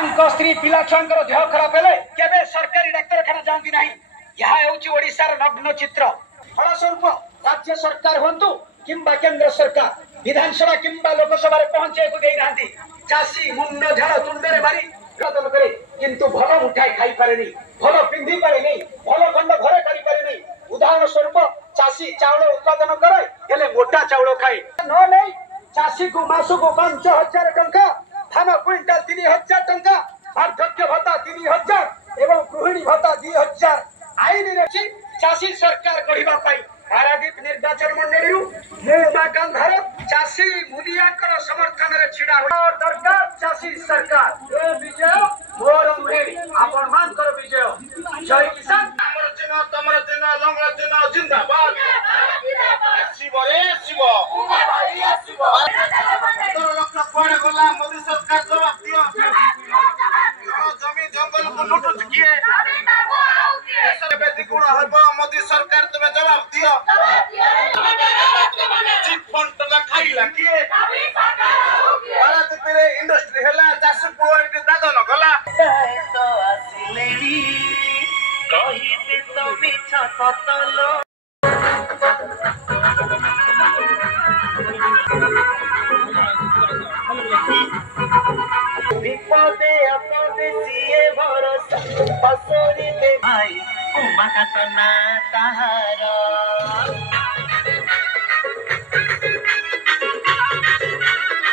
स्त्री पिला छुआंकर देह खराब हेले केबे सरकारी डाक्तरखाना जाती ना। यह ओडिशार नग्न चित्र। फलस्वरूप राज्य सरकार हूँ किंबा केंद्र सरकार विधानसभा किंबा लोकसभा पहुंचे देना चाषी मुंड झाड़ तुंडे मारी गदन करे किंतु भल मुठाई खाई पारे नहीं, भल पिंधि पारे नहीं, भल खंड घरे करि पारे नहीं। उदाहरण स्वरूप चाषी चाउल उत्पादन करे हेले मोटा चाउल खाए न नहीं। चाषी को मासक 5,000 टंका, धान क्विंटाल 3,000 टंका, वार्धक्य भत्ता 3,000 एवं गृहिणी भत्ता 2,000 आईन रही चाषी सरकार गढ़ा पारादीप निर्वाचन मंडली कांधार चाषी मुनिया समर्थन में छिड़ा दरकार चाषी सरकार। विजय मोर नुहे आपण मान विजय। जय किसान। तमर चिन्ह लंगर चिन्ह जिंदाबाद। शिव रे शिव 15 लक्ष कुआड़े गला मोदी सरकार जवाब दियो। जमी जंगल को लुटुच किए गुण हम मोदी सरकार तुम्हें जवाब दियो। चिट फंड टका खाइला किए पारादीप इंडस्ट्री हला चाष पुआड़ी दादन गला तो आसिलेनी कहिबे तो मिछा सतलो विपदे अपदे सिए भरोसा पसोरी दे भाई उमा का तना ताहारा।